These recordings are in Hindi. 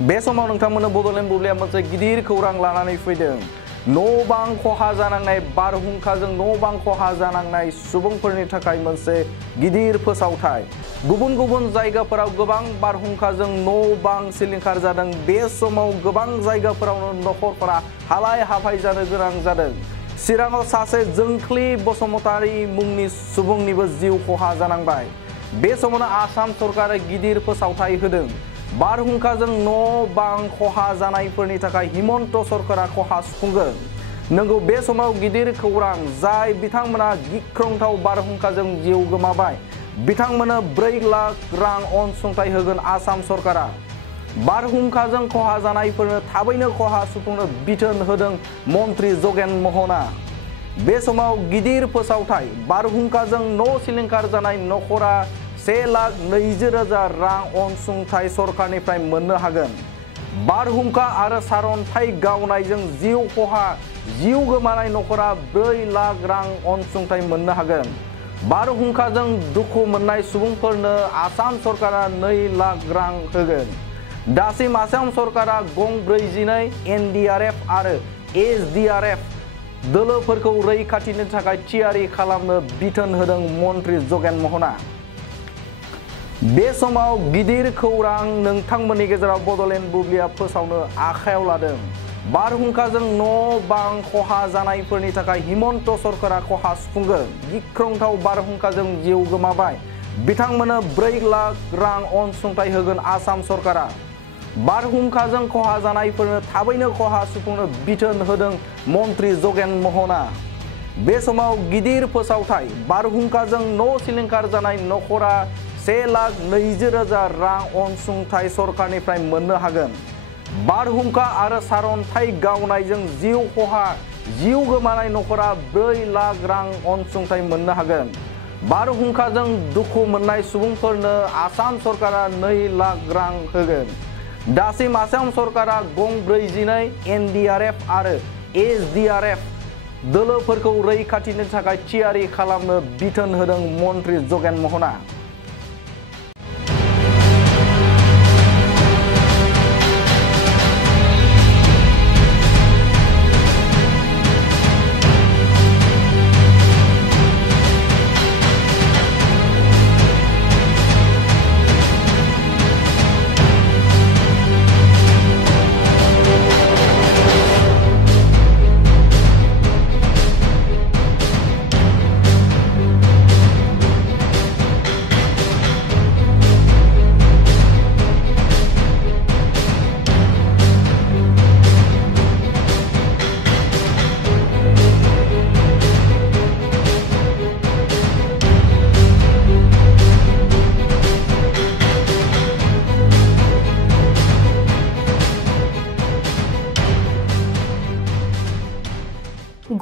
बे समाव नोंथांमोननो बड'लेण्ड बुब्लिया मोनसे गिदिर खौरां लानानै फैदों। न' बां खहा जानांनाय बारहुंखाजों न' बां खहा जानांनाय सुबुंफोरनि थाखाय मोनसे गिदिर फोसावथाय। गुबुन गुबुन जायगाफोराव गोबां बारहुंखाजों न' बां सिलिंखार जादों। बे समाव गोबां जायगाफोरावनो नखरफोरा हालाय हाफाय जानो गोनां जादों। चिराङाव सासे जोंख्लि बसुमतारी मुंनि सुबुंनिबो जिउ खहा जानांबाय। बे समावनो आसाम सरकारा गिदिर फोसावथाय होदों। बारहुंखाजों न' बां खहा जानायफोरनि थाखाय हिमन्त सरकारा खहा सुफुंगोन। नंगौ, बे समाव गिदिर खौरां, जाय बिथांमोना गिख्रंथाव बारहुंखाजों जिउ गोमाबाय बिथांमोननो 4 लाख रां अनसुंथाइ होगोन आसाम सरकारा। बारहुंखाजों खहा जानायफोरनो थाबैनो खहा सुफुंनो बिथोन होदों मन्त्रि जगेन महना। बे समाव गिदिर फोसावथाय, बारहुंखाजों न' सिलिंखार जानाय नखरा 1,20,000 रां अनसुंथाइ सरकारनिफ्राय मोननो हागोन। बारहुंखा आरो सारअन्थाइ गावनायजों जिउ गोमानाय नखरा 4 लाख रां अनसुंथाइ मोननो हागोन। बारहुंखाजों दुखु मोननाय सुबुंफोरनो आसाम सरकारा 2 लाख रां होगोन। दासिम आसाम सरकारा गं 42 NDRF आरो SDRF दोलोफोरखौ रैखाथिनि थाखाय थियारि खालामनो बिथोन होदों मन्त्रि जगेन महना। बे समाव गिदिर खौरां नोंथांमोननि गेजेराव बड'लेण्ड बुब्लिया फोसावनो आखायाव लादों। बारहुंखाजों न' बां खहा जानायफोरनि थाखाय हिमन्त सरकारा खहा सुफुंगोन। गिख्रंथाव बारहुंखाजों जिउ गोमाबाय बिथांमोननो 4 लाख रां अनसुंथाइ होगोन आसाम सरकारा। बारहुंखाजों खहा जानायफोरनो थाबैनो खहा सुफुंनो बिथोन होदों मन्त्रि जगेन महना। बे समाव गिदिर फोसावथाय, बारहुंखाजों न' सिलिंखार जानाय नखरा 1,20,000 रां अनसुंथाइ सरकारनिफ्राय मोननो हागोन। बारहुंखा आरो सारअन्थाइ गावनायजों जिउ गोमानाय नखरा 4 लाख रां अनसुंथाइ मोननो हागोन। बारहुंखाजों दुखु मोननाय सुबुंफोरनो आसाम सरकारा 2 लाख रां होगोन। दासिम आसाम सरकारा गं 42 NDRF आरो SDRF दोलोफोरखौ रैखाथिनि थाखाय थियारि खालामनो बिथोन होदों मन्त्रि जगेन महना।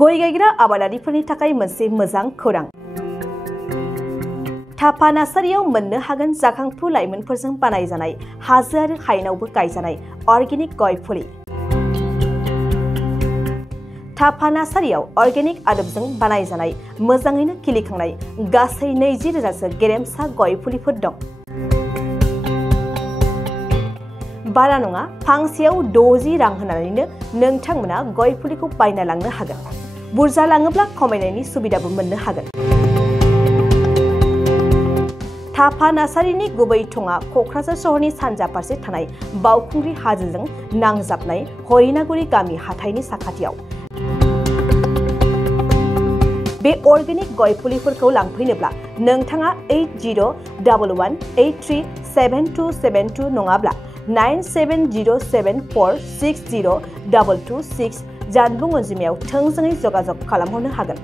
गय गायग्रा आबादारिफोरनि थाखाय मोनसे मोजां खौरां। थापा नार्सारियाव मोननो हागोन जाखांफु लाइमोनफोरजों बानायजानाय हाजो आरो हायेनावबो गायजानाय अर्गेनिक गय फुलि। थापा नार्सारियाव अर्गेनिक आदबजों बानायजानाय मोजाङैनो खिलिखांनाय गासै 20,000सो गेरेमसा गय फुलिफोर दं। बारा नङा, फांसेयाव 60 रां होनानैनो नोंथांमोना गय फुलिखौ बायना लांनो हागोन। बुरजा लाङोब्ला खमायनायनि सुबिदाबो मोननो हागोन। थापा नार्सारिनि गुबै थङा क'क्राझार सहरनि सानजा फारसे थानाय बावखुंग्रि हाजोजों नांजाबनाय हरिनागुरि गामि हाथाइनि साखाथियाव। बे अर्गेनिक गय फुलिफोरखौ लांफैनोब्ला नोंथाङा 8011837272 नङाब्ला 9707460226 जानबुं अनजिमायाव थोंजोङै जगाजग खालामहरनो हागोन।